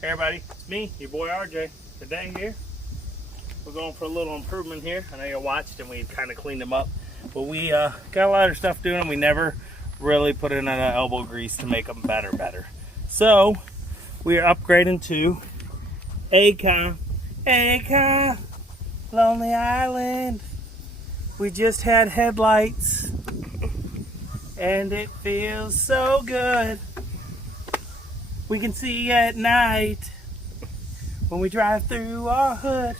Hey everybody, it's me, your boy RJ. Today here, we're going for a little improvement here. I know you watched and we kind of cleaned them up, but we got a lot of stuff doing them. We never really put in an elbow grease to make them better. So we are upgrading to Akkon, Lonely Island. We just had headlights and it feels so good. We can see at night when we drive through our hood.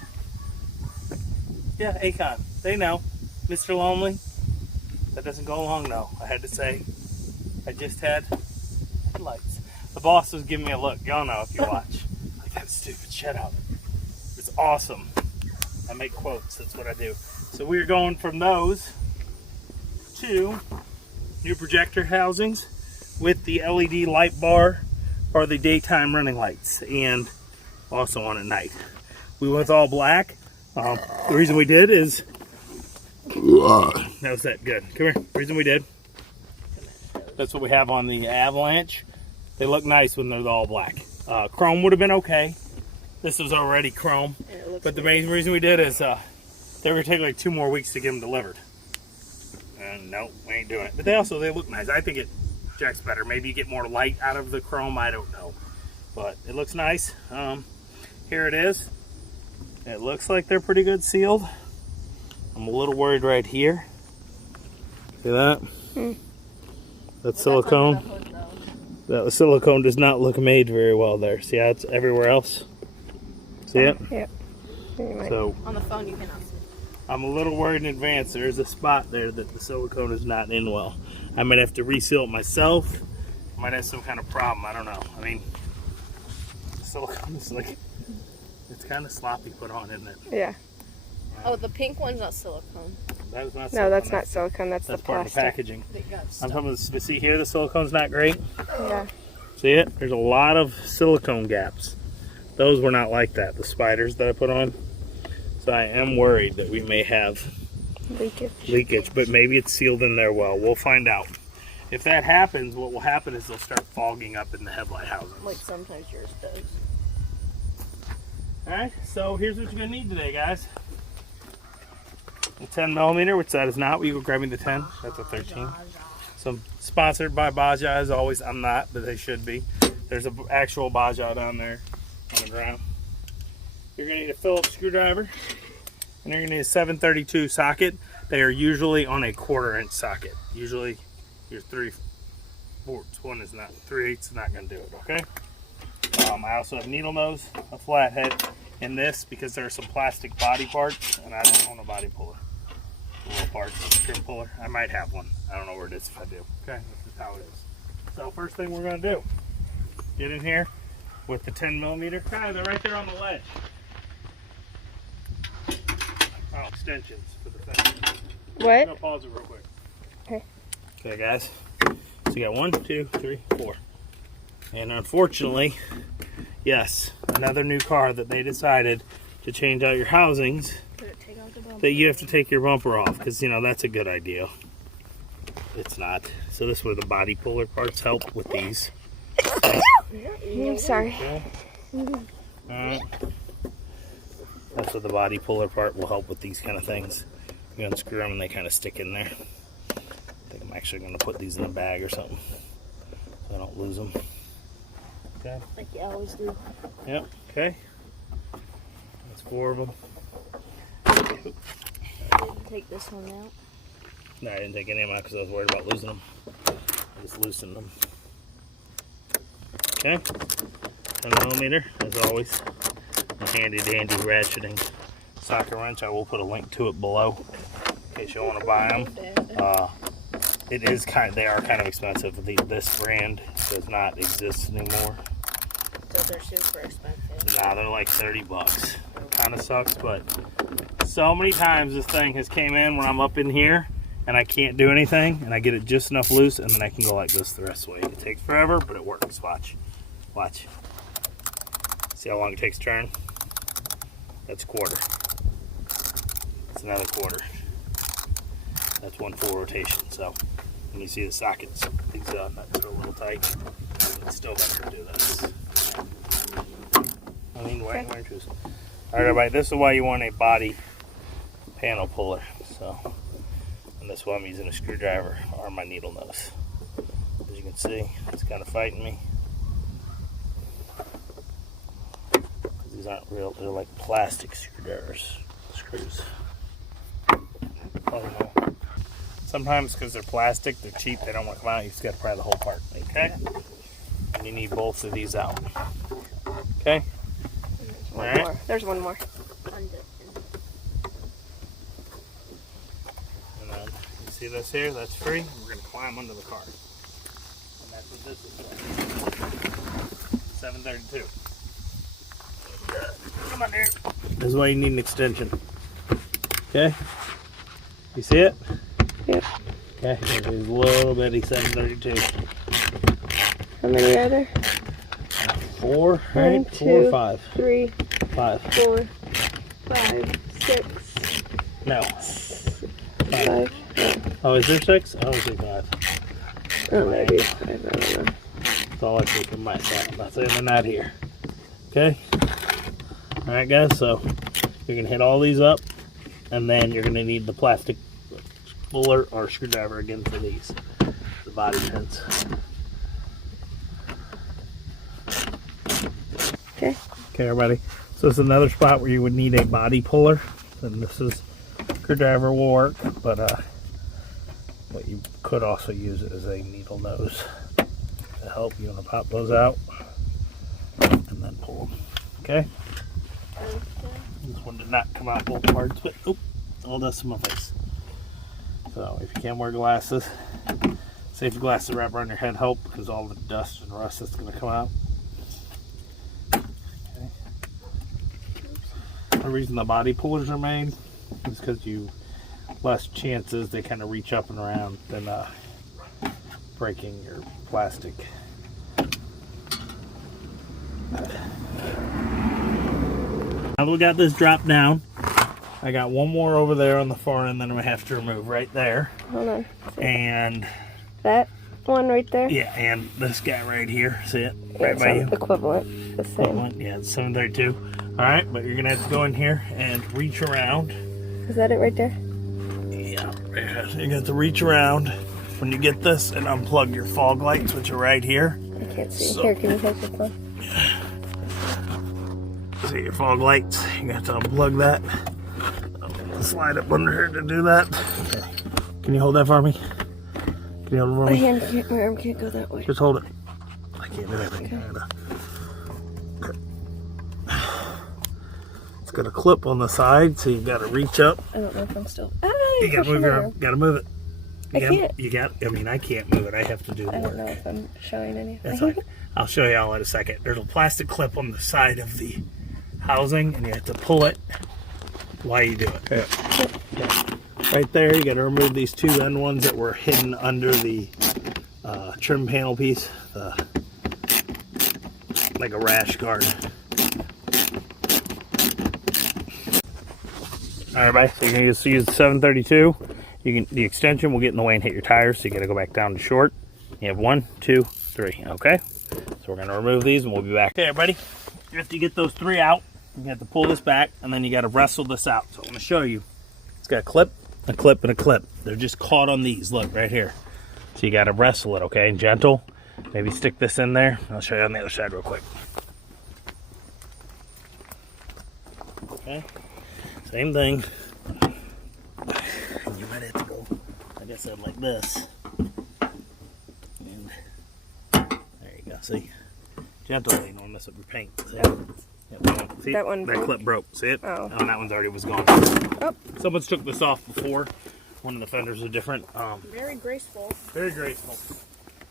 Yeah, Akkon. They know. Mr. Lonely. That doesn't go along though, I had to say. I just had headlights. The boss was giving me a look. Y'all know if you watch. Like, that's stupid. Shut up. It's awesome. I make quotes. That's what I do. So we're going from those to new projector housings with the LED light bar or the daytime running lights, and also on at night. We went with all black. The reason we did is that was that good. Come here. The reason we did. That's what we have on the Avalanche. They look nice when they're all black. Chrome would have been okay. This was already chrome, but the main reason we did is they were gonna take like 2 more weeks to get them delivered. And no, we ain't doing it. But they look nice. I think it projects better. Maybe you get more light out of the chrome. I don't know, but it looks nice. Here it is. It looks like they're pretty good sealed. I'm a little worried right here. See that? That's silicone. That silicone does not look made very well there. See how it's everywhere else? See it? Yep. So on the phone you cannot see. I'm a little worried in advance. There's a spot there that the silicone is not in well. I might have to reseal it myself. I might have some kind of problem. I don't know. I mean, the silicone is like, it's kind of sloppy put on, isn't it? Yeah. Oh, the pink one's not silicone. That is not No, silicone. that's not silicone. That's the part of plastic. the packaging. That got I'm stuck. talking about the, see here, the silicone's not great. Yeah. See it? There's a lot of silicone gaps. Those were not like that, the Spyders that I put on. So I am worried that we may have leakage, but maybe it's sealed in there well. We'll find out. If that happens, what will happen is they'll start fogging up in the headlight housing. Like sometimes yours does. Alright, so here's what you're going to need today, guys. A 10mm, which that is not. Will you go grab me the 10? That's a 13. So sponsored by Baja as always. I'm not, but they should be. There's an actual Baja down there on the ground. You're going to need a Phillips screwdriver, and you're going to need a 732 socket. They are usually on a 1/4 inch socket. Usually your 3/4 one is not, 3/8 is not going to do it, okay? I also have needle nose, a flathead, and this because there are some plastic body parts, and I don't own a body puller. The little parts, trim puller. I might have one. I don't know where it is if I do. Okay, this is how it is. So first thing we're going to do, get in here with the 10mm. Kind of, they're right there on the ledge. Oh, extensions for the thing. What? I'm gonna pause it real quick. Okay. Okay, guys. So you got 1, 2, 3, 4. And unfortunately, yes, another new car that they decided to change out your housings, that you have to take your bumper off, because, you know, that's a good idea. It's not. So this is where the body puller parts help with these. I'm sorry. Okay. Alright. That's what the body puller part will help with these kind of things. You unscrew them and they kind of stick in there. I think I'm actually going to put these in a bag or something so I don't lose them. Okay. Like you always do. Yep. Okay. That's 4 of them. I didn't take this one out. No, I didn't take any of them out because I was worried about losing them. I just loosened them. Okay. 10mm, as always. A handy dandy ratcheting socket wrench. I will put a link to it below in case you want to buy them. It is they are kind of expensive. This brand does not exist anymore. So they're super expensive. Nah, they're like 30 bucks. Kind of sucks, but so many times this thing has came in when I'm up in here and I can't do anything, and I get it just enough loose, and then I can go like this the rest of the way. It takes forever, but it works. Watch. Watch. See how long it takes to turn? That's 1/4. That's another 1/4. That's 1 full rotation. So when you see the sockets, these nuts are a little tight. It's still better to do this. wearing shoes. All right, everybody, this is why you want a body panel puller. So, and that's why I'm using a screwdriver or my needle nose. As you can see, it's kind of fighting me. These aren't real, they're like plastic screws. Oh no. Sometimes because they're plastic, they're cheap, they don't want to come out, you just got to pry the whole part, okay? And you need both of these out. Okay? One more. There's one more. And then, you see this here? That's free. We're going to climb under the car. And that's what this is for. 732. Come on, dude. This is why you need an extension. Okay? You see it? Yep. Okay, there's a little bitty 732. How many are there? 4, right? 1, 4 or 2, 5? 3, 5. 4, 5, 6. No. 5. Oh, is there 6? I don't see 5. Oh, maybe 5. I don't know. That's all I see from my side. I'm not saying they're not here. Okay? Alright, guys, so you're going to hit all these up, and then you're going to need the plastic puller or screwdriver again for these, the body pins. Okay. Okay, everybody. So this is another spot where you would need a body puller, and this is screwdriver will work, but what you could also use is a needle nose to help. You want to pop those out and then pull them. Okay. This one did not come out both parts, but all dust in my face. So if you can't wear glasses, safety glasses wrap around your head help, because all the dust and rust is going to come out. Okay. The reason the body pullers are made is because you less chances they kind of reach up and around than breaking your plastic. Now that we got this dropped down, I got one more over there on the far end that I'm going to have to remove right there. Hold on. And that one right there? yeah, and this guy right here. See it? Yeah, Right by you? Equivalent. The same. Equivalent. Yeah, it's 732. Alright, but you're going to have to go in here and reach around. Is that it right there? Yeah, right here. So you got to reach around when you get this and unplug your fog lights, which are right here. I can't see. So, here, can you take this one? see your fog lights. You have to unplug that. Slide up under here to do that. Okay. Can you hold that for me? Can you hold it for me? My arm can't go that way. Just hold it. I can't do anything. Okay. It's got a clip on the side, so you got to reach up. I don't know if I'm still. You got to move your arm. Got to move it. I can't. You got. I mean, I can't move it. I have to do the I work. don't know if I'm showing anything. That's fine. I'll show you all in a second. There's a plastic clip on the side of the housing, and you have to pull it while you do it. Yeah. Right there, you got to remove these two end ones that were hidden under the trim panel piece, like a rash guard. All right, bye. So you're going to use the 732. The extension will get in the way and hit your tires, so you got to go back down to short. You have 1, 2, 3. Okay. So we're going to remove these, and we'll be back. Okay, everybody. You have to get those 3 out. You have to pull this back, and then you got to wrestle this out. So I'm going to show you. It's got a clip, a clip, and a clip. They're just caught on these. Look, right here. So you got to wrestle it, okay? Gentle. Maybe stick this in there. I'll show you on the other side real quick. Okay. Same thing. You might have to go, like I said, like this. And there you go. See? Gentle. You don't want to mess up your paint. See? Yep. See? That one broke? clip broke. See it? Oh. And that one's already was gone. Oh. Someone's took this off before. One of the fenders are different. Very graceful. Very graceful.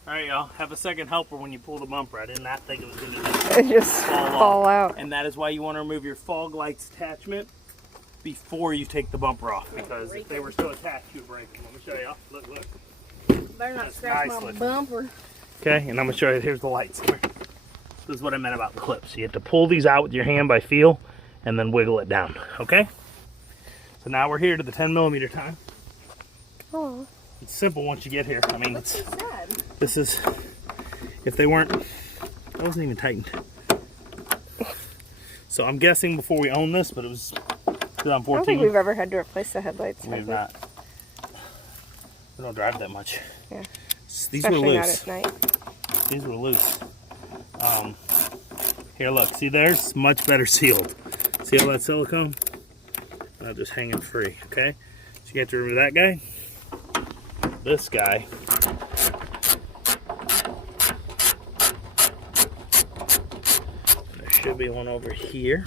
All right, y'all. Have a second helper when you pull the bumper. I did not think it was going to just fall out. And that is why you want to remove your fog lights attachment before you take the bumper off. Because if they were still attached, you would break them. Let me show y'all. Look, look. Better not That's scratch nicely. my bumper. Okay, and I'm going to show you. Here's the lights. Here. This is what I meant about the clips. You have to pull these out with your hand by feel and then wiggle it down. Okay? So now we're here to the 10mm time. Oh. It's simple once you get here. I mean, it's Sad. this is, if they weren't, that wasn't even tightened. So I'm guessing before we own this, but it was 2014. I don't think we've ever had to replace the headlights. We've not. We don't drive that much. Yeah. These Especially were not loose. at night. These were loose. Here, look. See, there's much better sealed. See all that silicone? Not just hanging free, okay? So you have to remove that guy. This guy. There should be one over here.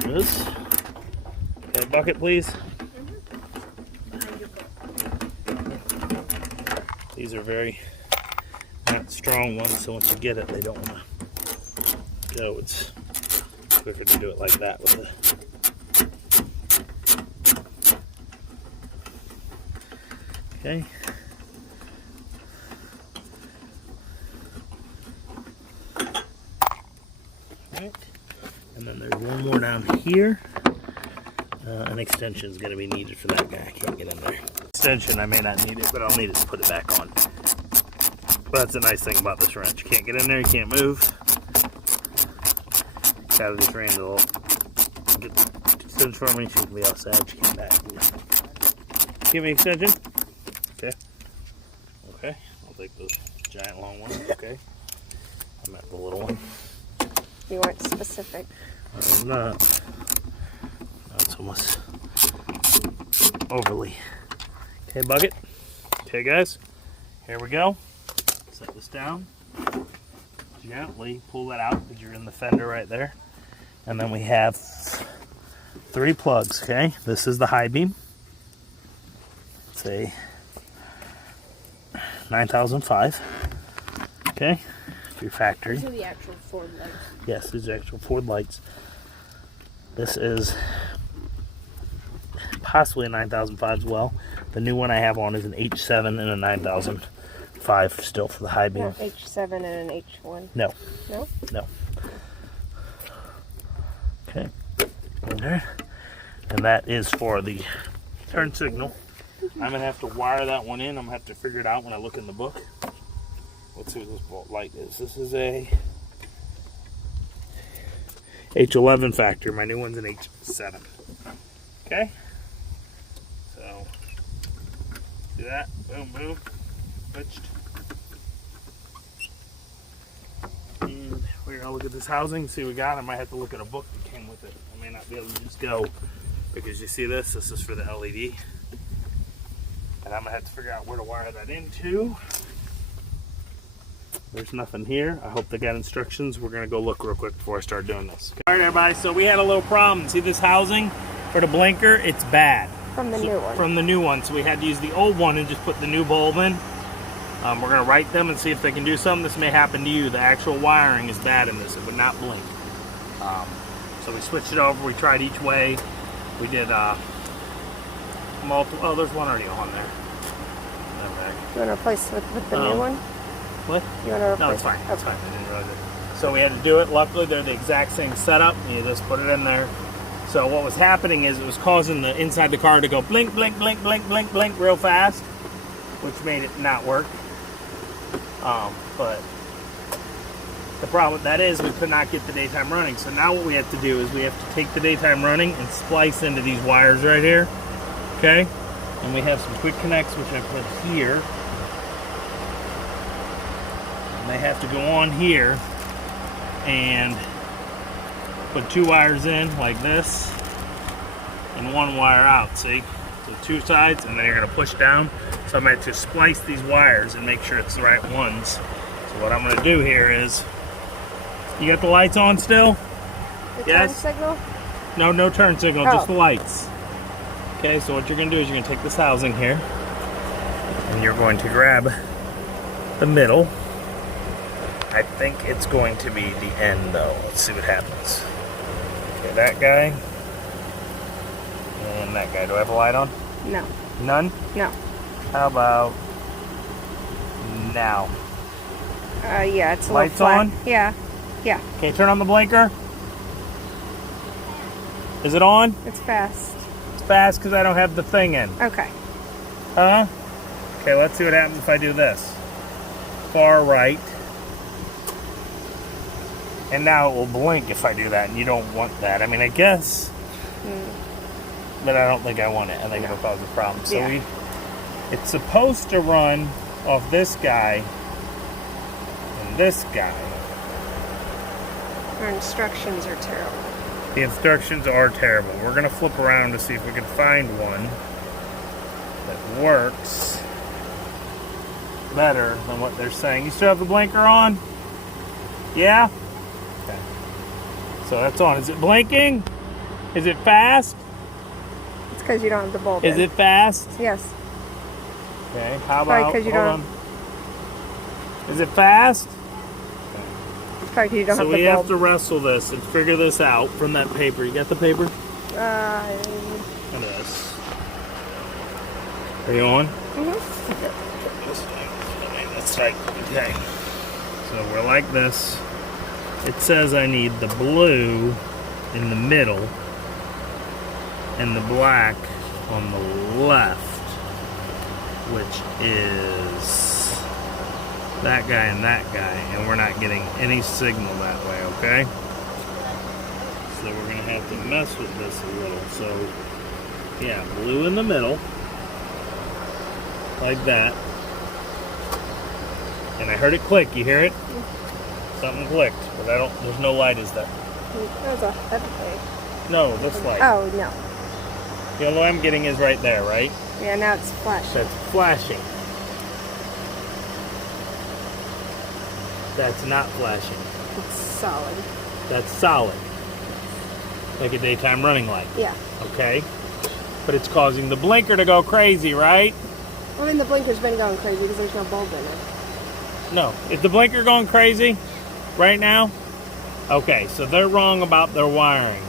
This. Okay, bucket, please. These are very not strong ones, so once you get it, they don't want to go. It's quicker to do it like that with it. Okay. Alright. And then there's one more down here. An extension is going to be needed for that guy. I can't get in there. Extension, I may not need it, but I'll need it to put it back on. But that's the nice thing about this wrench. You can't get in there, you can't move. Gotta just ran the little get the extension for me, she can be outside, she came back. Give me extension. Okay. Okay. I'll take the giant long one. Okay. I meant the little one. You weren't specific. I'm not. That's almost overly. Okay, bucket. Okay, guys. Here we go. Set this down. Gently pull that out because you're in the fender right there. And then we have 3 plugs, okay? This is the high beam. It's a 9005. Okay? For your factory. These are the actual Ford lights. Yes, these are actual Ford lights. This is possibly a 9005 as well. The new one I have on is an H7 and a 9005 still for the high beam. Not H7 and an H1. No. No? No. Okay. Okay. And that is for the turn signal. I'm going to have to wire that one in. I'm going to have to figure it out when I look in the book. Let's see what this bolt light is. This is a H11 factor. My new one's an H7. Okay? So, see that? Boom, boom. Switched. And we're going to look at this housing, see what we got. I might have to look at a book that came with it. I may not be able to just go because you see this? This is for the LED. And I'm going to have to figure out where to wire that into. There's nothing here. I hope they got instructions. We're going to go look real quick before I start doing this. Okay. All right, everybody. So we had a little problem. See this housing for the blinker? It's bad. From the new one. From the new one. So we had to use the old one and just put the new bulb in. We're going to write them and see if they can do something. This may happen to you. The actual wiring is bad in this. It would not blink. So we switched it over. We tried each way. We did multiple. Oh, there's one already on there. Okay. You want to replace with the new one? What? You want to replace No, it's fine. It's fine. I didn't realize it. So we had to do it. Luckily, they're the exact same setup. You just put it in there. So what was happening is it was causing the inside the car to go blink, blink, blink, blink, blink, blink real fast, which made it not work. But the problem with that is we could not get the daytime running. So now what we have to do is we have to take the daytime running and splice into these wires right here. Okay? And we have some quick connects, which I put here. And they have to go on here and put 2 wires in like this and 1 wire out, see? So 2 sides, and then you're going to push down. So I'm going to splice these wires and make sure it's the right ones. So what I'm going to do here is, you got the lights on still? The Yes? turn signal? No, no turn signal, just the lights. Okay, so what you're going to do is you're going to take this housing here and you're going to grab the middle. I think it's going to be the end though. Let's see what happens. Okay, that guy and that guy. Do I have a light on? No. None? No. How about now? Yeah, it's a Lights little flat. on? Yeah. Yeah. Okay, turn on the blinker. Is it on? It's fast. It's fast because I don't have the thing in. Okay. Huh? Okay, let's see what happens if I do this. Far right. And now it will blink if I do that, and you don't want that. I mean, I guess, but I don't think I want it. I think it'll cause a problem. So it's supposed to run off this guy and this guy. Our instructions are terrible. The instructions are terrible. We're going to flip around to see if we can find one that works better than what they're saying. You still have the blinker on? Yeah? Okay. So that's on. Is it blinking? Is it fast? It's because you don't have the bulb Is in. it fast? Yes. Okay, how Probably about, 'cause you hold don't- on. Is it fast? It's probably 'cause you don't So have the we bulb. have to wrestle this and figure this out from that paper. You got the paper? Uh, Look at this. Are you on? That's right. Okay. So we're like this. It says I need the blue in the middle and the black on the left, which is that guy and that guy, and we're not getting any signal that way, okay? So we're gonna have to mess with this a little. So yeah, blue in the middle, like that. And I heard it click, you hear it? Something clicked, but there's no light, is there? There's a headlight. No, this light. Oh, no. The only light I'm getting is right there, right? Yeah, now it's flashing. That's flashing. That's not flashing. It's solid. That's solid. Like a daytime running light. Yeah. Okay? But it's causing the blinker to go crazy, right? I mean, the blinker's been going crazy because there's no bulb in it. No. Is the blinker going crazy right now? Okay, so they're wrong about their wiring.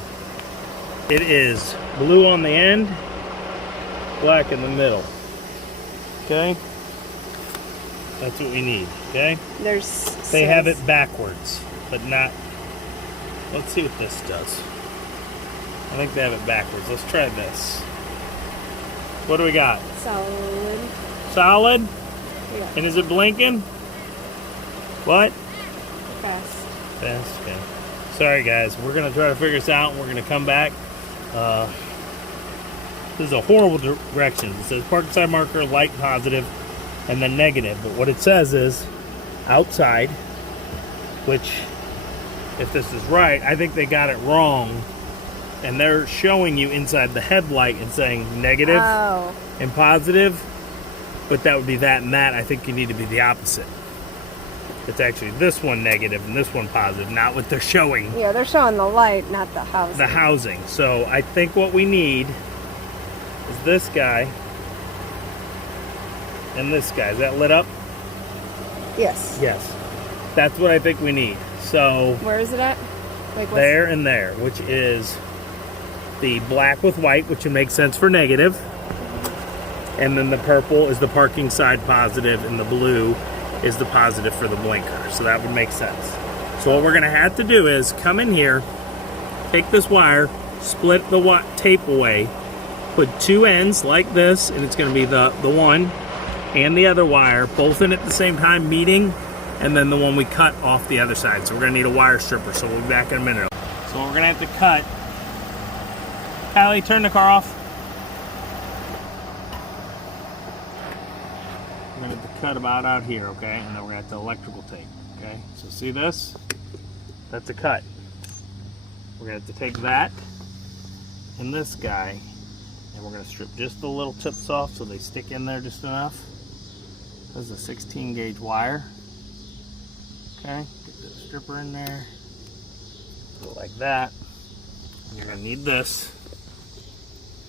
It is blue on the end, black in the middle. Okay? That's what we need, okay? They have it backwards, but not... Let's see what this does. I think they have it backwards. Let's try this. What do we got? Solid. Solid? Yeah. And is it blinking? What? Fast. Fast, okay. Sorry guys, we're going to try to figure this out and we're going to come back. This is a horrible direction. It says park side marker, light positive, and then negative. But what it says is outside, which, if this is right, I think they got it wrong. And they're showing you inside the headlight and saying negative and positive. But that would be that and that. I think you need to be the opposite. It's actually this one negative and this one positive, not what they're showing. Yeah, they're showing the light, not the housing. The housing. So I think what we need is this guy and this guy. Is that lit up? Yes. Yes. That's what I think we need. So Where is it at? Like what's... there and there, which is the black with white, which would make sense for negative. And then the purple is the parking side positive, and the blue is the positive for the blinker. So that would make sense. So what we're going to have to do is come in here, take this wire, split the tape away, put two ends like this, and it's going to be the one and the other wire, both in at the same time, meeting, and then the one we cut off the other side. So we're going to need a wire stripper, so we'll be back in a minute. So we're going to have to cut. Kylie, turn the car off. We're going to have to cut about out here, okay? And then we're going to have to electrical tape, okay? So see this? That's a cut. We're going to have to take that and this guy, and we're going to strip just the little tips off so they stick in there just enough. This is a 16 gauge wire. Okay, get the stripper in there. Go like that. And you're going to need this.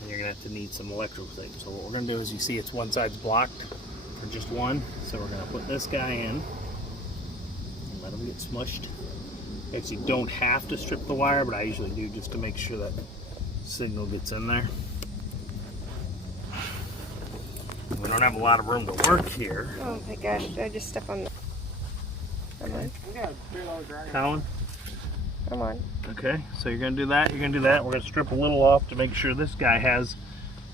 And you're going to have to need some electrical tape. So what we're going to do is, you see it's one side's blocked for just one. So we're going to put this guy in and let him get smushed. You actually don't have to strip the wire, but I usually do just to make sure that signal gets in there. We don't have a lot of room to work here. Oh my gosh, did I just step on the... Come on. Colin? Come on. Okay, so you're going to do that, you're going to do that. We're going to strip a little off to make sure this guy has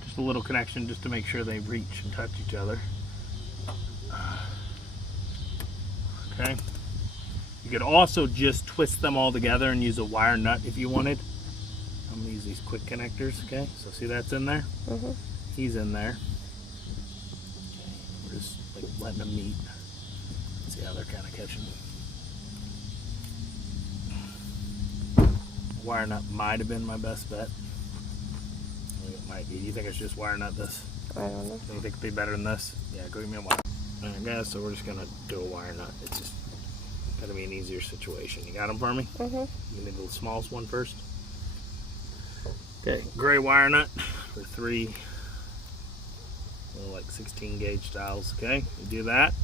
just a little connection, just to make sure they reach and touch each other. Okay. You could also just twist them all together and use a wire nut if you wanted. I'm gonna use these quick connectors, okay? So see that's in there? Mm-hmm. He's in there. Okay, we're just like letting them meet. See how they're kind of catching. Wire nut might have been my best bet. It might be. You think I should just wire nut this? I don't know. Think it'd be better than this? Yeah, go give me a wire. I guess so. We're just gonna do a wire nut. It's just gotta be an easier situation. You got them for me? Mm-hmm. You need the smallest one first. Okay, gray wire nut for 3 little like 16 gauge styles. Okay, you do that,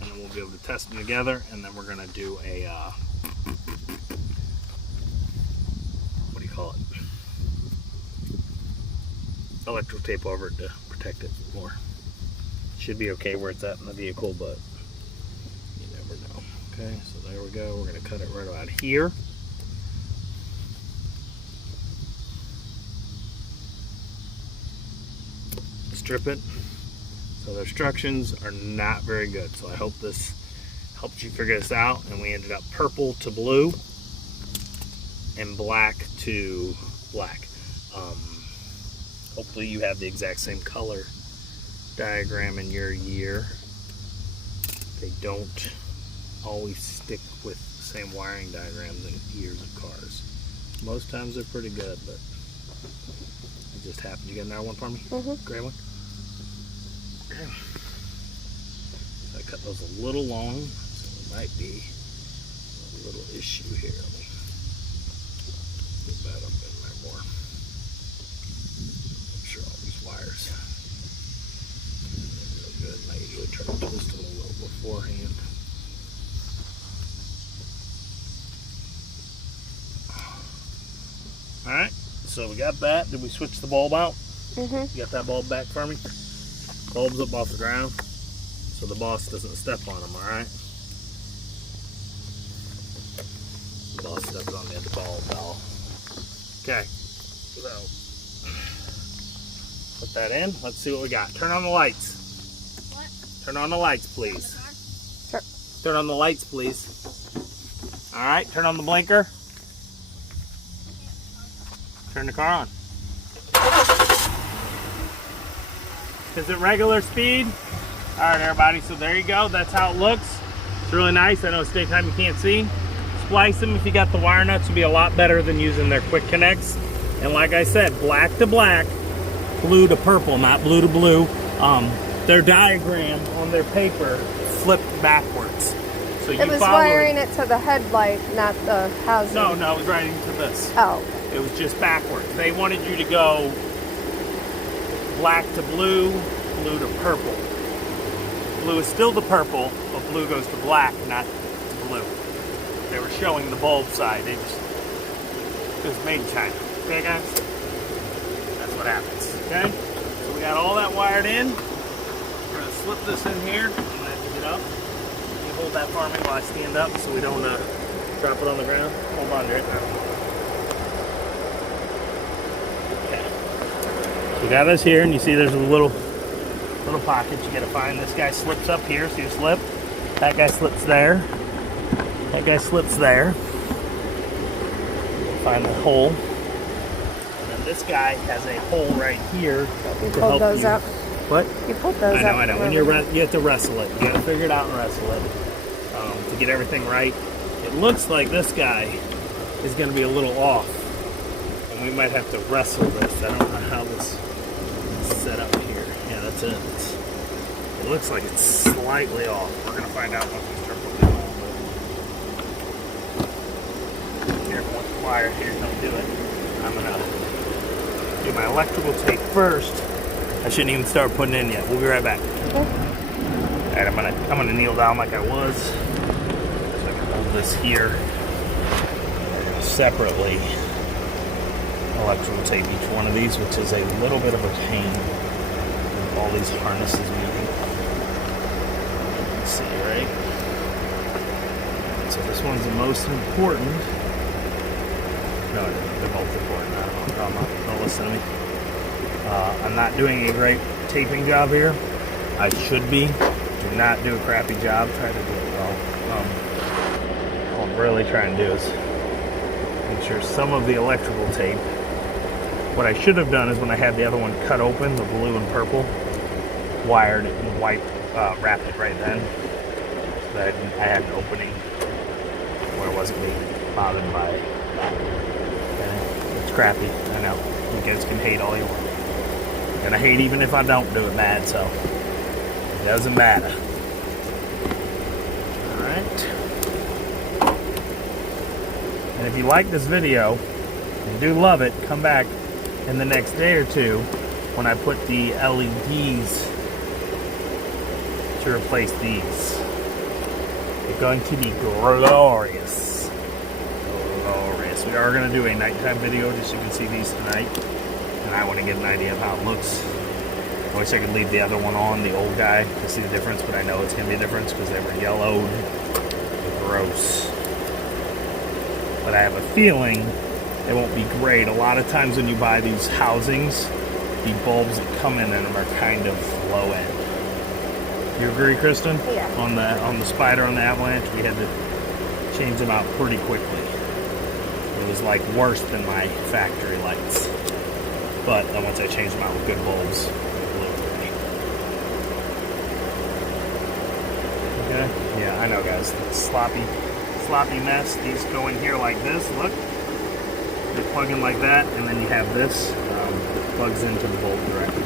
and then we'll be able to test them together. And then we're gonna do a what do you call it? Electrical tape over it to protect it more. Should be okay where it's at in the vehicle, but you never know. Okay, so there we go. We're gonna cut it right about here. Strip it. So the instructions are not very good. So I hope this helped you figure this out. And we ended up purple to blue and black to black. Hopefully you have the exact same color diagram in your year. They don't always stick with the same wiring diagrams in years of cars. Most times they're pretty good, but it just happened. You got another one for me? Mm-hmm. Gray one? Okay. So I cut those a little long, so it might be a little issue here. Let me get that up in there more. Make sure all these wires are real good. And I usually try to twist them a little beforehand. Alright, so we got that. Did we switch the bulb out? Mm-hmm. You got that bulb back for me? Bulbs up off the ground so the boss doesn't step on them, alright? The boss steps on the bulb, pal. Okay, so put that in. Let's see what we got. Turn on the lights. What? Turn on the lights, please. Sure. Turn on the lights, please. Alright, turn on the blinker. Turn the car on. Is it regular speed? All right, everybody, so there you go. That's how it looks. It's really nice. I know it's daytime, you can't see. Splice them if you got the wire nuts would be a lot better than using their quick connects. And like I said, black to black, blue to purple, not blue to blue. Their diagram on their paper flipped backwards. So you It was wiring it to the headlight, not the housing. No, it was right into this. Oh. It was just backwards. They wanted you to go black to blue, blue to purple. Blue is still the purple, but blue goes to black, not to blue. They were showing the bulb side. It was made in China. Okay, guys? That's what happens. Okay? So we got all that wired in. We're going to slip this in here. I'm going to have to get up. Can you hold that for me while I stand up so we don't drop it on the ground? Hold on to it now. We got this here, and you see there's a little pocket. You gotta find. This guy slips up here, so you slip. That guy slips there. That guy slips there. Find the hole. And then this guy has a hole right here. You pulled those out. What? You pulled those out. I know. When you have to wrestle it. You gotta figure it out and wrestle it to get everything right. It looks like this guy is gonna be a little off, and we might have to wrestle this. I don't know how this is set up here. Yeah, that's it. It looks like it's slightly off. We're gonna find out once we start putting it on. Be careful with the wire here. Don't do it. I'm gonna do my electrical tape first. I shouldn't even start putting it in yet. We'll be right back. Okay. All right, I'm gonna kneel down like I was, so I can hold this here. We're gonna separately electrical tape each one of these, which is a little bit of a pain with all these harnesses moving. You can see, right? So this one's the most important. No, they're both important. I don't know. Don't listen to me. I'm not doing a great taping job here. I should be. Do not do a crappy job. Try to do it well. Hold really trying to do is make sure some of the electrical tape. What I should have done is when I had the other one cut open, the blue and purple, wired it and wrapped it right then. So that I had an opening where it wasn't being bothered by it. Okay. It's crappy, I know. You guys can hate all you want. You're gonna hate even if I don't do it bad, so it doesn't matter. Alright. And if you like this video and do love it, come back in the next day or two when I put the LEDs to replace these. They're going to be glorious. Glorious. We are going to do a nighttime video just so you can see these tonight. And I want to get an idea of how it looks. I wish I could leave the other one on, the old guy, to see the difference, but I know it's going to be a difference because they were yellowed. Gross. But I have a feeling it won't be great. A lot of times when you buy these housings, the bulbs that come in them are kind of low end. You agree, Kristen? Yeah. On the Spyder, on the Avalanche, we had to change them out pretty quickly. It was like worse than my factory lights. But then once I changed them out with good bulbs, it looked great. Okay? Yeah, I know, guys. Sloppy mess. These go in here like this. Look. They plug in like that, and then you have this. It plugs into the bulb directly.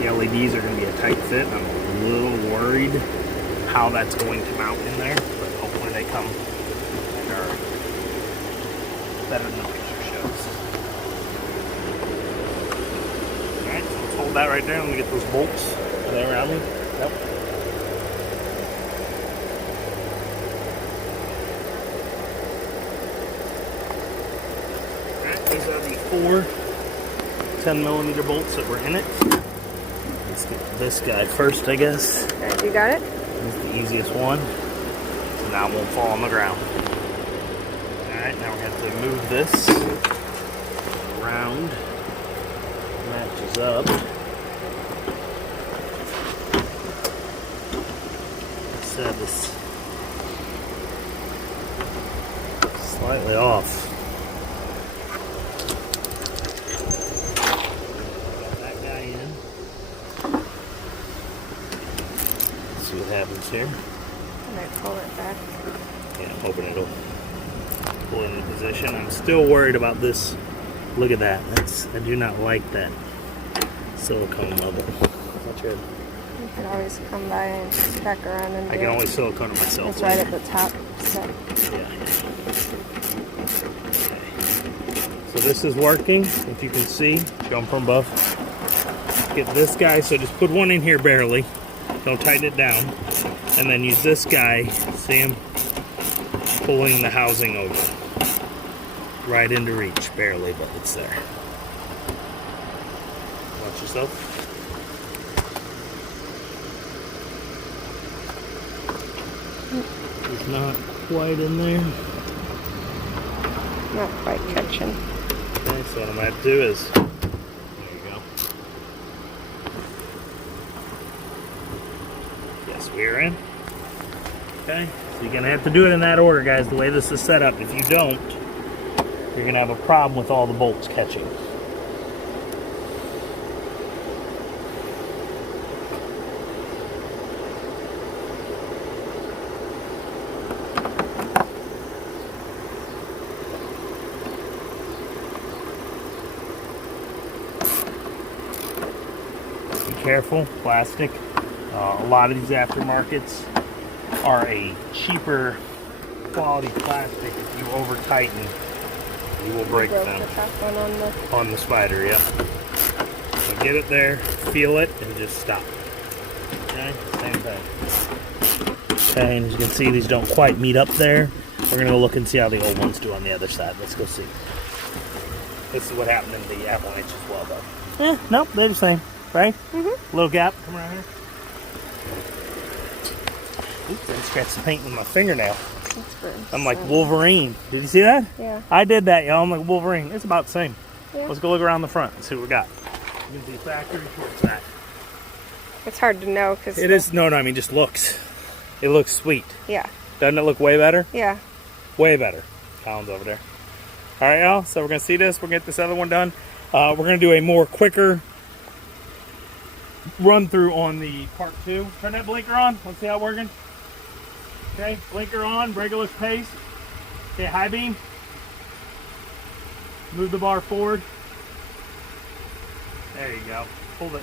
The LEDs are going to be a tight fit. I'm a little worried how that's going to mount in there, but hopefully they come and are better than the picture shows. Alright, so let's hold that right there. Let me get those bolts. Are they around me? Yep. Alright, these are the 4 10mm bolts that were in it. Let's get this guy first, I guess. Alright, you got it? This is the easiest one. So now it won't fall on the ground. Alright, now we have to move this around. Matches up. Set this slightly off. See what happens here. And I pull it back. Yeah, I'm hoping it'll pull into position. I'm still worried about this. Look at that. I do not like that silicone level. That's good. You can always come by and just back around and do I can always silicone it myself. It's right at the top. So. Yeah. So this is working. If you can see, show from above. Get this guy. So just put one in here barely. Don't tighten it down. And then use this guy, see him? Pulling the housing over. Right into reach, barely, but it's there. Watch yourself. It's not quite in there. Not quite catching. Okay, so what I might do is, there you go. Yes, we're in. Okay, so you're gonna have to do it in that order, guys, the way this is set up. If you don't, you're gonna have a problem with all the bolts catching. Be careful, plastic. A lot of these aftermarkets are a cheaper quality plastic. If you over tighten, you will break them. The top one on the Spyder, yep. So get it there, feel it, and just stop. Okay, same thing. Okay, and as you can see, these don't quite meet up there. We're gonna go look and see how the old ones do on the other side. Let's go see. This is what happened in the Avalanche as well, though. Nope, they're the same, right? Little gap. Come around here. Oops, I scratched the paint with my fingernail. I'm like Wolverine. Did you see that? Yeah. I did that, y'all. I'm like Wolverine. It's about the same. Yeah. Let's go look around the front and see what we got. You can see factory towards that. It's hard to know because It is. No, I mean just looks. It looks sweet. Yeah. Doesn't it look way better? Yeah. Way better. Colin's over there. All right, y'all. So we're gonna see this. We're gonna get this other one done. We're gonna do a more quicker run through on the part 2. Turn that blinker on. Let's see how it's working. Okay, blinker on, regular pace. Okay, high beam. Move the bar forward. There you go. Hold it.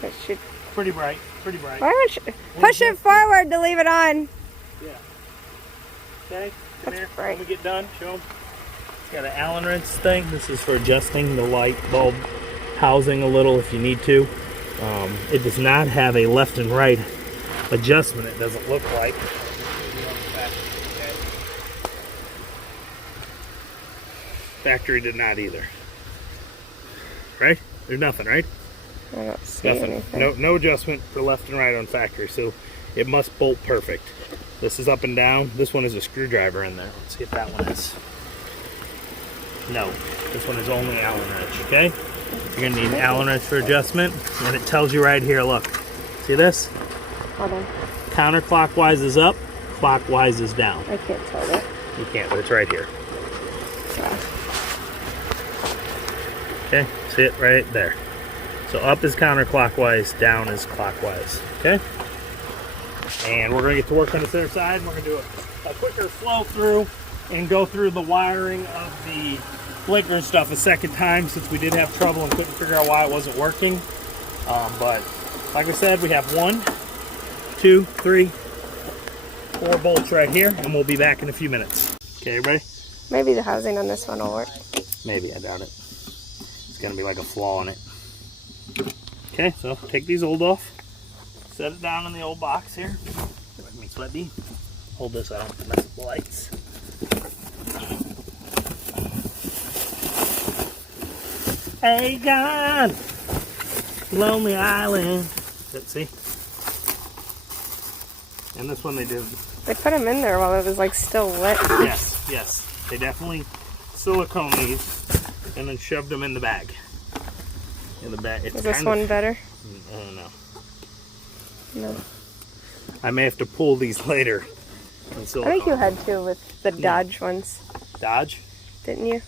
That should. Pretty bright. Pretty bright. Why don't you push it forward to leave it on? Yeah. Okay. Come here. Right. When we get done, show them. It's got an Allen wrench thing. This is for adjusting the light bulb housing a little if you need to. It does not have a left and right adjustment. It doesn't look like. Factory did not either. Right? There's nothing, right? I don't see Nothing. anything. No adjustment for left and right on factory, so it must bolt perfect. This is up and down. This one is a screwdriver in there. Let's see if that one is. No, this one is only Allen wrench, okay? You're gonna need an Allen wrench for adjustment, and it tells you right here, look. See this? Hold on. Counterclockwise is up, clockwise is down. I can't tell that. You can't, but it's right here. Yeah. Okay, see it right there. So up is counterclockwise, down is clockwise, okay? And we're gonna get to work on this other side. We're gonna do a quicker flow through and go through the wiring of the blinker and stuff a second time, since we did have trouble and couldn't figure out why it wasn't working. But like I said, we have 1, 2, 3, 4 bolts right here, and we'll be back in a few minutes. Okay, everybody? Maybe the housing on this one will work. Maybe, I doubt it. It's gonna be like a flaw in it. Okay, so take these old off. Set it down in the old box here. Let me sweaty. Hold this, I don't mess with the lights. Hey, God! Lonely Island. Let's see. And this one they did. They put them in there while it was like still wet. Yes, yes. They definitely silicone these and then shoved them in the bag. In the bag. It's Is this one better? I don't know. No. I may have to pull these later. I think you had to with the Dodge ones, Dodge? didn't you?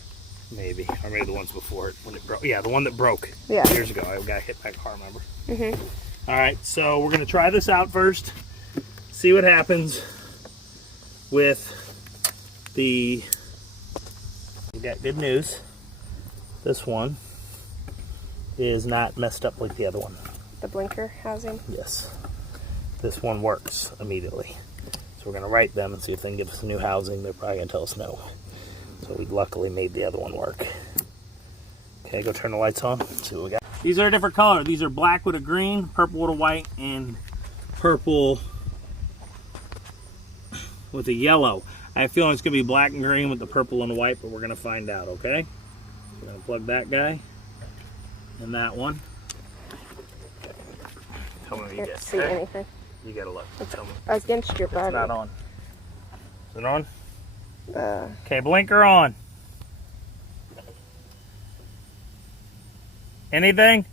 Maybe. Or maybe the ones before it when it broke. Yeah, the one that broke Yeah. years ago. I got hit by a car, remember? Mm-hmm. Alright, so we're going to try this out first. See what happens with the... We got good news. This one is not messed up like the other one. The blinker housing. Yes. This one works immediately. So we're going to write them and see if they can give us a new housing. They're probably going to tell us no. So we luckily made the other one work. Okay, go turn the lights on. Let's see what we got. These are a different color. These are black with a green, purple with a white, and purple with a yellow. I have a feeling it's going to be black and green with the purple and the white, but we're going to find out, okay? We're going to plug that guy and that one. Tell me what you Can't get. see anything. You got to look. Tell me. Against your It's body. not on. Is it on? Uh, Okay, blinker on. Anything?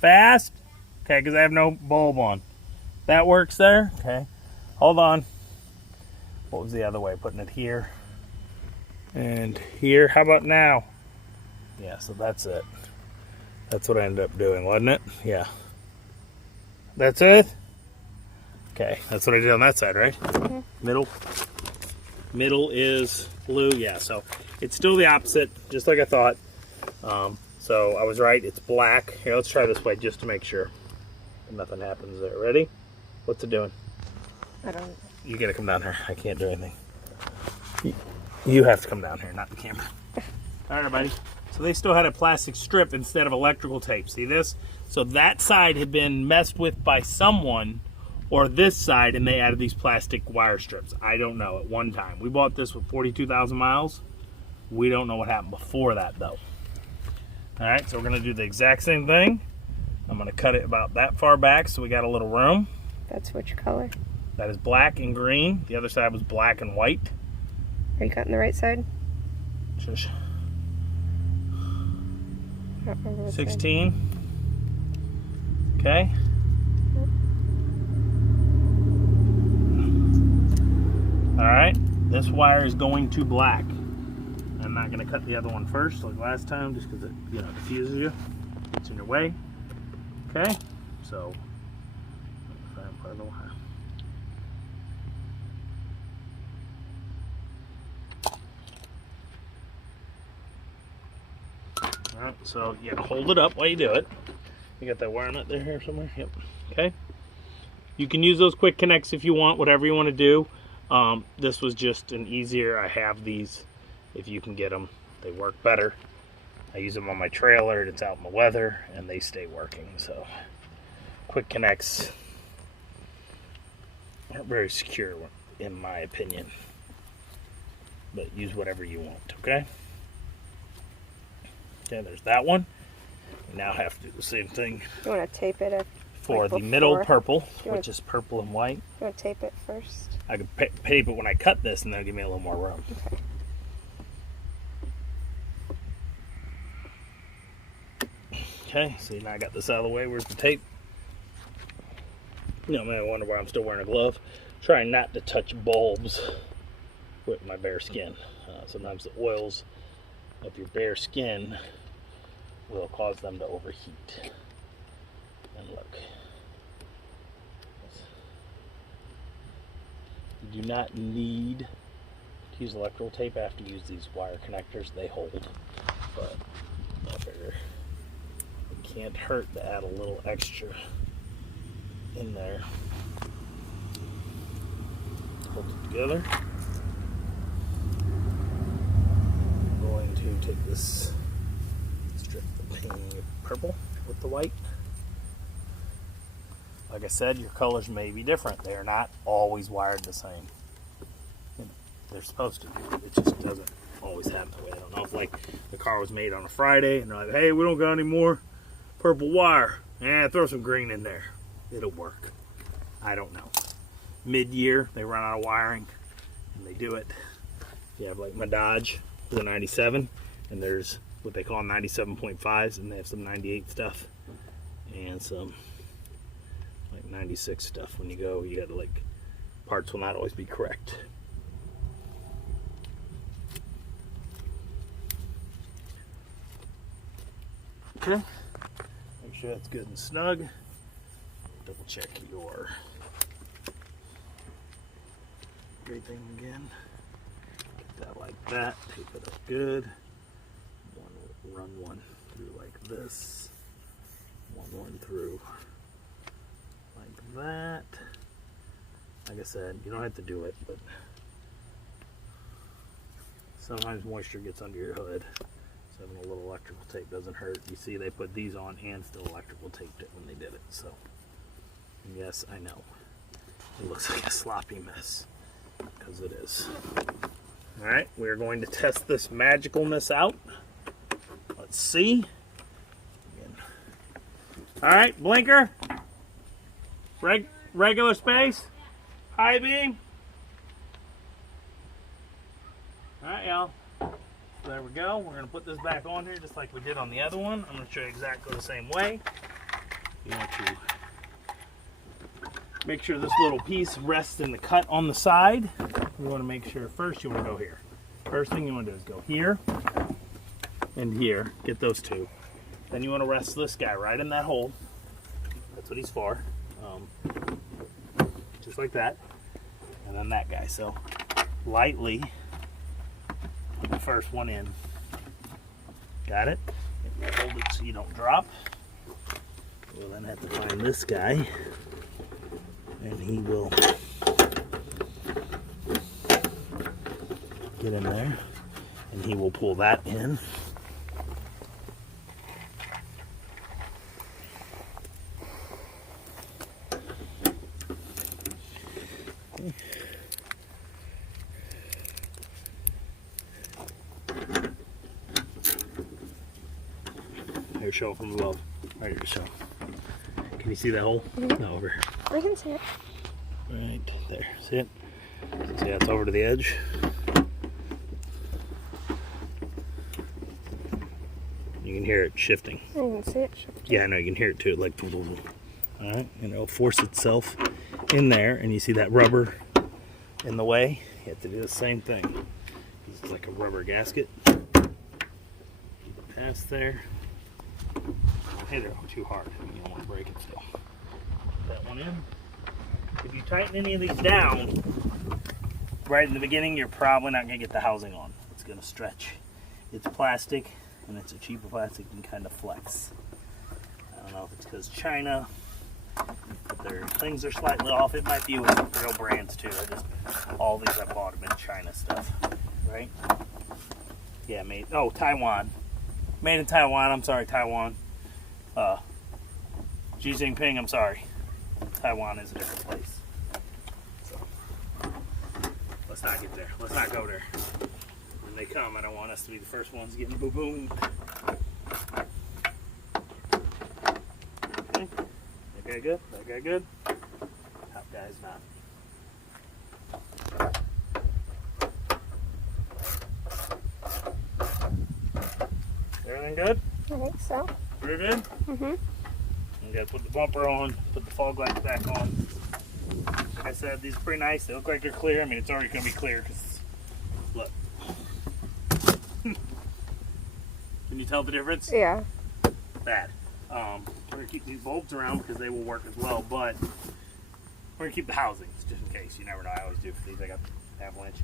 Fast? Okay, because I have no bulb on. That works there? Okay. Hold on. What was the other way? Putting it here. And here. How about now? Yeah, so that's it. That's what I ended up doing, wasn't it? Yeah. That's it? Okay, that's what I did on that side, right? mm-hmm. Middle is blue, yeah, so it's still the opposite, just like I thought. So I was right, it's black. Here, let's try this way just to make sure nothing happens there. Ready? What's it doing? I don't. You gotta come down here. I can't do anything. You have to come down here, not the camera. All right, everybody. So they still had a plastic strip instead of electrical tape. See this? So that side had been messed with by someone, or this side, and they added these plastic wire strips. I don't know, at one time. We bought this with 42,000 miles. We don't know what happened before that, though. All right, so we're gonna do the exact same thing. I'm gonna cut it about that far back so we got a little room. That's which color? That is black and green. The other side was black and white. Are you cutting the right side? Shush. I don't remember which side. 16. Okay. All right, this wire is going to black. I'm not going to cut the other one first like last time, just because it, diffuses you. It's in your way. Okay, so part of the wire. All right, so you gotta hold it up while you do it. You got that wire nut there here somewhere? Yep. Okay. You can use those quick connects if you want, whatever you want to do. This was just an easier. I have these. If you can get them, they work better. I use them on my trailer. It's out in the weather, and they stay working. So, quick connects, not very secure, in my opinion. But use whatever you want. Okay. Okay. There's that one. We now have to do the same thing. You want to tape it for the middle purple, which is purple and white. You want to tape it first? I could tape it when I cut this, and that'll give me a little more room. Okay. Okay, so now I got this out of the way. Where's the tape? You may wonder why I'm still wearing a glove. Trying not to touch bulbs with my bare skin. Sometimes the oils of your bare skin will cause them to overheat. And look. You do not need to use electrical tape after you use these wire connectors. They hold. But I figure it can't hurt to add a little extra in there. Hold it together. I'm going to take this strip of pink purple with the white. Like I said, your colors may be different. They are not always wired the same. They're supposed to be. It just doesn't always happen that way. I don't know if like the car was made on a Friday and they're like, hey, we don't got any more purple wire. Yeah, throw some green in there. It'll work. I don't know. Mid-year, they run out of wiring and they do it. You have like my Dodge with a 97 and there's what they call 97.5s and they have some 98 stuff and some like 96 stuff. When you go, you gotta like, parts will not always be correct. Okay, make sure that's good and snug. Double check your everything again. Get that like that, tape it up good. Run one through like this. One through like that. Like I said, you don't have to do it, but sometimes moisture gets under your hood. So having a little electrical tape doesn't hurt. You see they put these on and still electrical taped it when they did it. So yes, I know. It looks like a sloppy mess, because it is. Alright, we're going to test this magicalness out. Let's see. Alright, blinker. Regular space. High beam. Alright, y'all. So there we go. We're going to put this back on here just like we did on the other one. I'm going to show you exactly the same way. You want to make sure this little piece rests in the cut on the side. You want to make sure first you want to go here. First thing you want to do is go here and here. Get those two. Then you want to rest this guy right in that hole. That's what he's for. Just like that. And then that guy. So lightly put the first one in. Got it? Hold it so you don't drop. We'll then have to find this guy. And he will get in there. And he will pull that in. Here, show it from above. Right here, show. Can you see that hole? Mm-hmm. No, over here. I can see it. Right there. See it? See how it's over to the edge? You can hear it shifting. I can see it shifting. Yeah, I know. You can hear it too. Like, alright, and it'll force itself in there, and you see that rubber in the way. you have to do the same thing. It's like a rubber gasket. Pass there. Hey, they're too hard. You don't want to break it still. Put that one in. If you tighten any of these down right in the beginning, you're probably not going to get the housing on. It's going to stretch. It's plastic, and it's a cheaper plastic and kind of flex. I don't know if it's because China, but their things are slightly off. It might be with real brands too. All these I bought have been China stuff, right? Yeah, Taiwan. Made in Taiwan. I'm sorry, Taiwan. Xi Jinping, I'm sorry. Taiwan is a different place. So, let's not get there. Let's not go there. When they come, I don't want us to be the first ones getting boom. Okay. That guy good? That guy good? Top guy's not. Everything good? I think so. Pretty good? Mm-hmm. You gotta put the bumper on, put the fog lights back on. Like I said, these are pretty nice. They look like they're clear. I mean, it's already gonna be clear because, look. Can you tell the difference? Yeah. Bad. We're gonna keep these bulbs around because they will work as well, but we're gonna keep the housings just in case. You never know. I always do for these. I got the avalanche.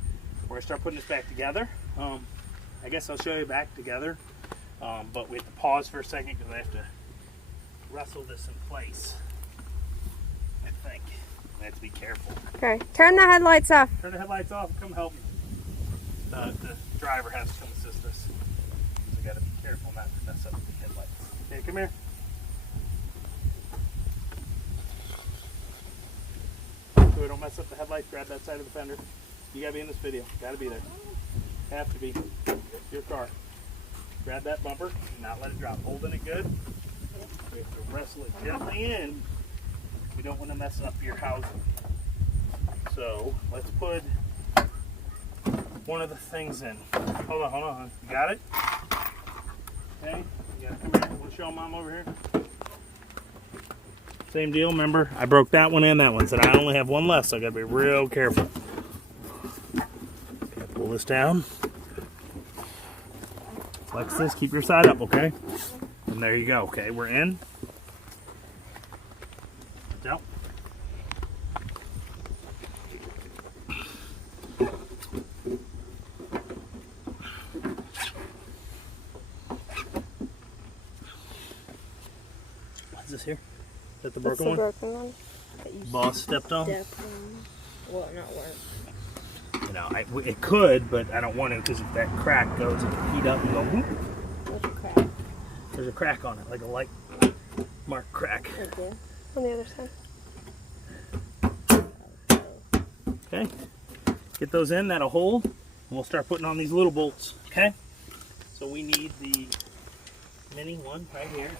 We're gonna start putting this back together. I guess I'll show you back together. But we have to pause for a second because I have to wrestle this in place. I think. I have to be careful. Okay. Turn the headlights off. Turn the headlights off and come help me. The driver has to come assist us. So we got to be careful not to mess up the headlights. Okay, come here. So we don't mess up the headlights, grab that side of the fender. You got to be in this video. Got to be there. Have to be. Your car. Grab that bumper, not let it drop. Holding it good. We have to wrestle it gently in. We don't want to mess up your housing. So let's put one of the things in. Hold on. You got it? Okay. You gotta come here. We'll show Mom over here. Same deal. Remember, I broke that one and that one. Said I only have one left, so I gotta be real careful. Okay, pull this down. Flex this, keep your side up, okay? And there you go, okay? We're in. Out. What's this here? Is that the broken one? That's the broken one. Boss stepped on? Well, not work. You know, it could, but I don't want to because if that crack goes, it can heat up and go whoop. There's a crack. There's a crack on it, like a light mark crack. Right there. On the other side. Okay, get those in, that'll hold, and we'll start putting on these little bolts, okay? So we need the mini one right here.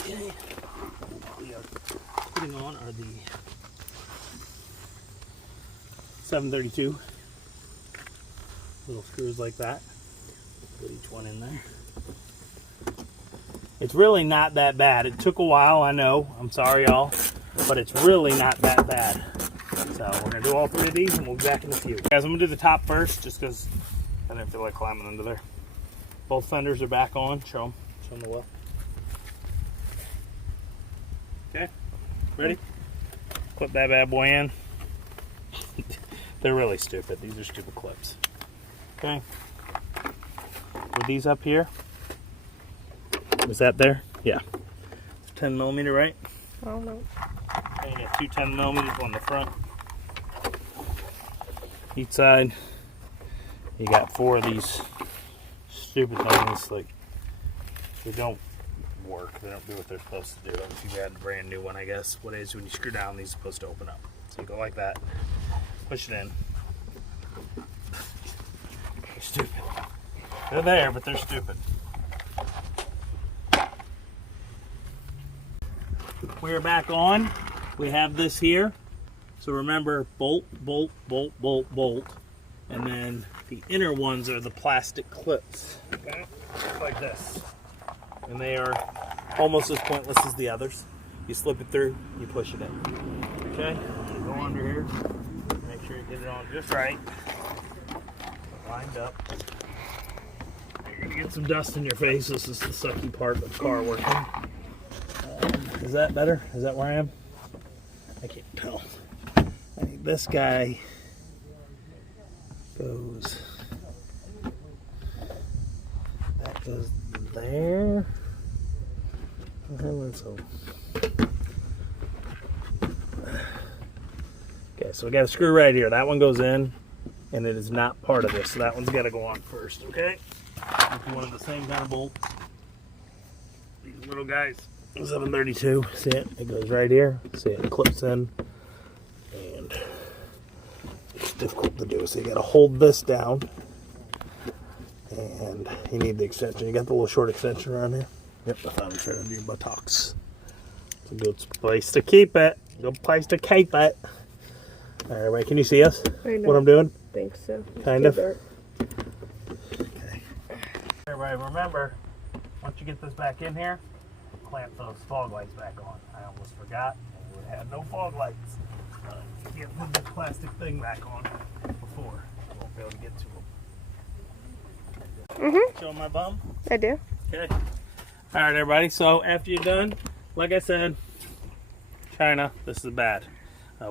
Okay, what we are putting on are the 732 little screws like that. Put each one in there. It's really not that bad. It took a while, I know. I'm sorry, y'all, but it's really not that bad. So we're gonna do all three of these, and we'll be back in a few. Guys, I'm gonna do the top first, just because I didn't feel like climbing under there. Both fenders are back on. Show them the way. Okay, ready? Clip that bad boy in. They're really stupid. These are stupid clips. Okay. With these up here. Was that there? Yeah. 10 millimeter, right? Oh no. Okay, you got two 10 millimeters on the front. Each side. You got 4 of these stupid things. Like, they don't work. They don't do what they're supposed to do. If you had a brand new one, I guess. What it is, when you screw down, these are supposed to open up. So you go like that. Push it in. They're stupid. They're there, but they're stupid. We are back on. We have this here. So remember, bolt, bolt, bolt, bolt, bolt. And then the inner ones are the plastic clips. Okay? Like this. And they are almost as pointless as the others. You slip it through, you push it in. Okay? Go under here. Make sure you get it on just right. Lined up. You're gonna get some dust in your face. This is the sucky part of the car working. Is that better? Is that where I am? I can't tell. I think this guy goes. That goes there. Okay, so we got a screw right here. That one goes in, and it is not part of this, so that one's got to go on first. Okay. One of the same kind of bolts. These little guys. 732. See it? It goes right here. See it? It clips in, and it's difficult to do. So you got to hold this down, and you need the extension. You got the little short extension around here. Yep, I found it right under your buttocks. It's a good place to keep it. Good place to keep it. All right, everybody, can you see us? What I'm doing? I think so. Kind of. Okay. Everybody, remember, once you get this back in here, clamp those fog lights back on. I almost forgot. We had no fog lights. Get the plastic thing back on before. I won't be able to get to them. Show my bum? I do. Okay. All right, everybody. So after you're done, like I said, China, this is bad.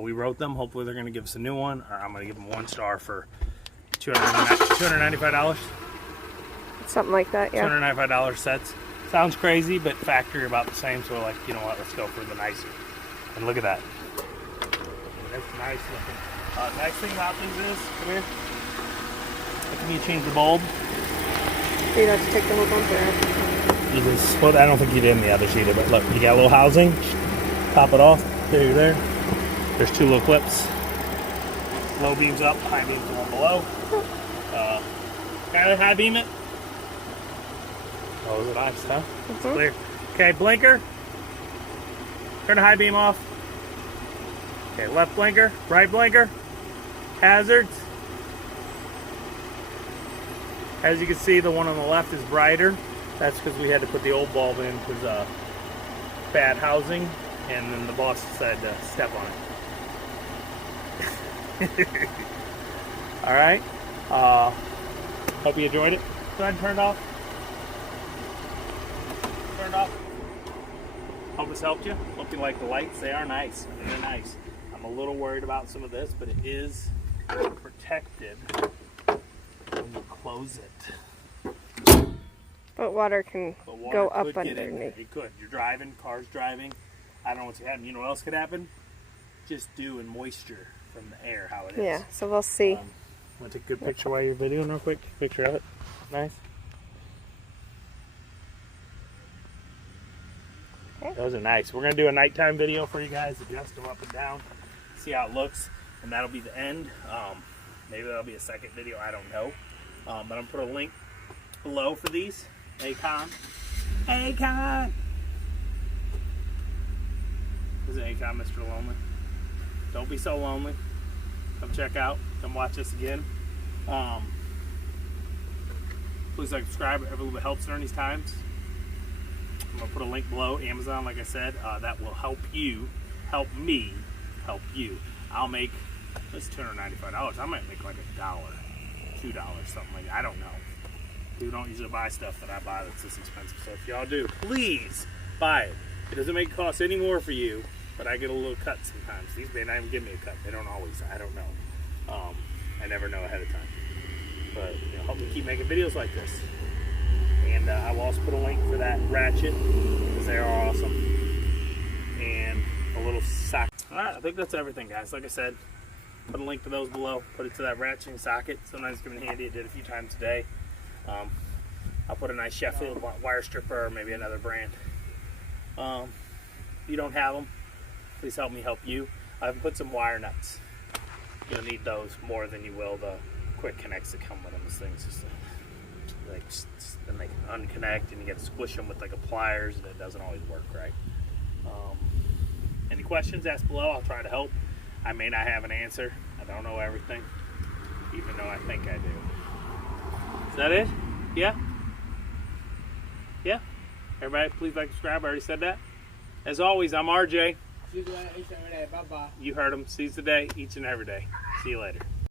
We wrote them. Hopefully they're going to give us a new one, or I'm going to give them 1 star for $295. Something like that, yeah. $295 sets. Sounds crazy, but factory about the same. So we're like, you know what? Let's go for the nicer. And look at that. That's nice looking. Nice thing about these is, come here. Can you change the bulb? So you have to take the whole bumper out. You can split. I don't think you did in the other sheet, but look, you got a little housing. Pop it off. There you're there. There's 2 little clips. Low beams up, high beams down below. Kind of high beam it. Oh, is it nice, huh? It's clear. Okay, blinker. Turn the high beam off. Okay, left blinker, right blinker. Hazards. As you can see, the one on the left is brighter. That's because we had to put the old bulb in because bad housing, and then the boss decided to step on it. All right. Hope you enjoyed it. Go ahead and turn it off. Turn it off. Hope this helped you. Hope you like the lights. They are nice. They're nice. I'm a little worried about some of this, but it is protected when you close it. But water can go up underneath. It could. You're driving, car's driving. I don't know what's happening. You know what else could happen? Just dew and moisture from the air, how it is. Yeah, so we'll see. Want to take a good picture while you're videoing real quick? Picture of it. Nice. Okay. Those are nice. We're going to do a nighttime video for you guys. Adjust them up and down. See how it looks. And that'll be the end. Maybe that'll be a second video. I don't know. But I'm going to put a link below for these. Akkon. Akkon! This is Akkon, Mr. Lonely. Don't be so lonely. Come check out. Come watch us again. Please like, subscribe. Every little bit helps during these times. I'm going to put a link below. Amazon, like I said, that will help you, help me, help you. I'll make, this $295. I might make like $1, $2, something like that. I don't know. People don't usually buy stuff that I buy that's this expensive. So if y'all do, please buy it. It doesn't make it cost any more for you, but I get a little cut sometimes. These may not even give me a cut. They don't always. I don't know. I never know ahead of time. But you know, help me keep making videos like this. And I will also put a link for that ratchet because they are awesome. And a little socket. Alright, I think that's everything, guys. Like I said, put a link to those below. Put it to that ratcheting socket. Sometimes it's coming handy. I did it a few times today. I'll put a nice Sheffield wire stripper or maybe another brand. If you don't have them, please help me help you. I've put some wire nuts. You'll need those more than you will the quick connects that come with them. These things just then they can unconnect and you get to squish them with like a pliers and it doesn't always work right. Any questions, ask below. I'll try to help. I may not have an answer. I don't know everything, even though I think I do. Is that it? Yeah? Yeah? Everybody, please like, subscribe. I already said that. As always, I'm RJ. You heard him. Seize the day each and every day. See you later.